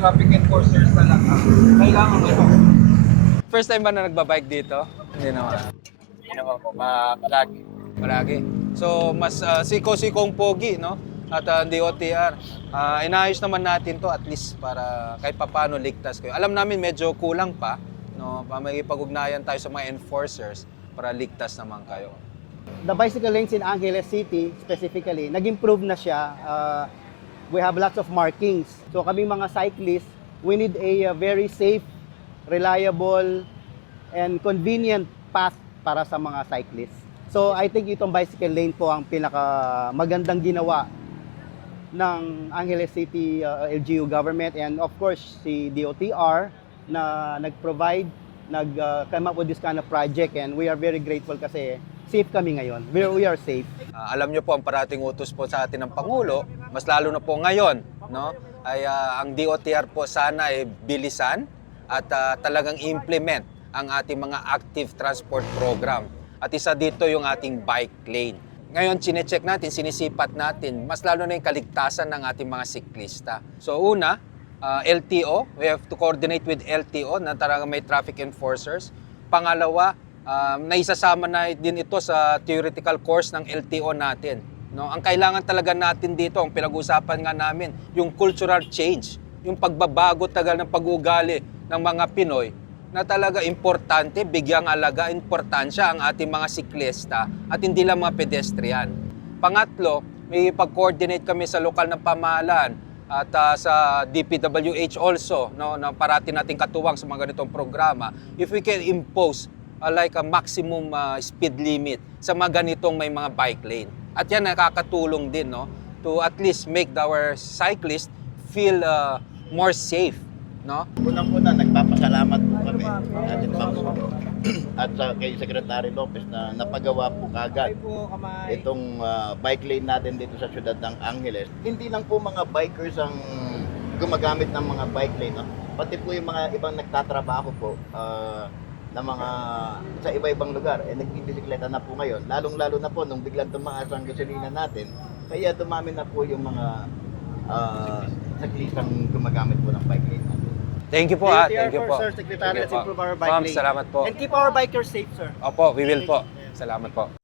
traffic enforcers talaga, kailangan ano. First time ba na nagbabike dito? Hindi naman. Hindi naman po, palagi. Malagi. So, mas siko-sikong pogi, no? At DOTR. Inayos naman natin to at least para kahit papano ligtas kayo. Alam namin medyo kulang pa, no? May pag-ugnayan tayo sa mga enforcers para ligtas naman kayo. The bicycle lanes in Angeles City, specifically, nag-improve na siya. We have lots of markings. So kami mga cyclists, we need a very safe, reliable, and convenient path para sa mga cyclists. So I think itong bicycle lane po ang pinaka magandang ginawa ng Angeles City LGU government, and of course si DOTR na nag-provide, nag-come up with this kind of project, and we are very grateful kasi safe kami ngayon. We are safe. Alam nyo po, ang parating utos po sa atin ng Pangulo, mas lalo na po ngayon, no? Ay ang DOTR po sana ay bilisan at talagang implement ang ating mga active transport program. At isa dito yung ating bike lane. Ngayon, chinecheck natin, sinisipat natin, mas lalo na yung kaligtasan ng ating mga siklista. So una, LTO, we have to coordinate with LTO na talagang may traffic enforcers. Pangalawa, naisasama na din ito sa theoretical course ng LTO natin. No? Ang kailangan talaga natin dito, ang pinag-usapan nga namin, yung cultural change, yung pagbabago tagal ng pag-uugali ng mga Pinoy, na talaga importante, bigyang alaga, importansya ang ating mga siklista at hindi lang mga pedestrian. Pangatlo, may pag-coordinate kami sa lokal ng pamahalaan at sa DPWH also, no, na parati nating katuwang sa mga ganitong programa, if we can impose like a maximum speed limit sa mga ganitong may mga bike lane. At yan nakakatulong din, no, to at least make our cyclists feel more safe, no? Unang-una, nagpapasalamat po kami natin at kay Secretary Lopez na napagawa po kagad itong bike lane natin dito sa siyudad ng Angeles. Hindi lang po mga bikers ang gumagamit ng mga bike lane, no? Pati po yung mga ibang nagtatrabaho po na mga sa iba-ibang lugar, nagbibisikleta na po ngayon. Lalong-lalo na po nung biglang tumaas ang gasolina natin, kaya dumami na po yung mga saklistang gumagamit po ng bike lane natin. Thank you po, thank you po. Sir Secretary, Thank you let's po. improve our bike Ma'am, lane. salamat po. And keep our bikers safe, sir. Opo, we will po. Salamat po.